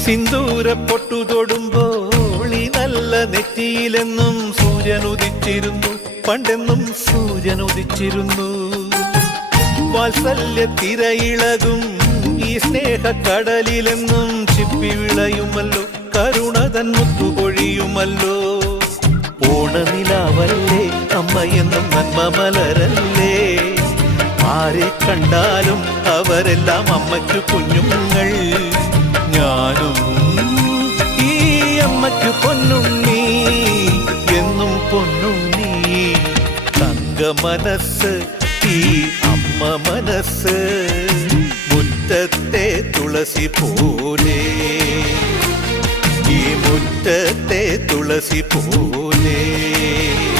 സിന്ദൂര പൊട്ടു തൊടുമ്പോൾ ഈ നല്ല നെറ്റിയിലെന്നും സൂര്യൻ ഉദിച്ചിരുന്നു, പണ്ടെന്നും സൂര്യൻ ഉദിച്ചിരുന്നു. വാത്സല്യ തിരയിളകും ഈ സ്നേഹക്കടലിലെന്നും ചിപ്പി വിളയുമല്ലോ, കരുണതൻ മുത്തുപൊഴിയുമല്ലോ. ഓണനിലാവല്ലേ അമ്മയെന്നും നന്മ മലരല്ലേ, ആരെ കണ്ടാലും അവരെല്ലാം അമ്മയ്ക്കു കുഞ്ഞുങ്ങൾ. ഞാനും ഈ അമ്മയ്ക്കു പൊന്നുണ്ണി, എന്നും പൊന്നുണ്ണി. തങ്ക മനസ്സ് ഈ അമ്മ മനസ്സ്, മുറ്റത്തെ തുളസി പോലെ, ഈ മുറ്റത്തെ തുളസി പോലെ.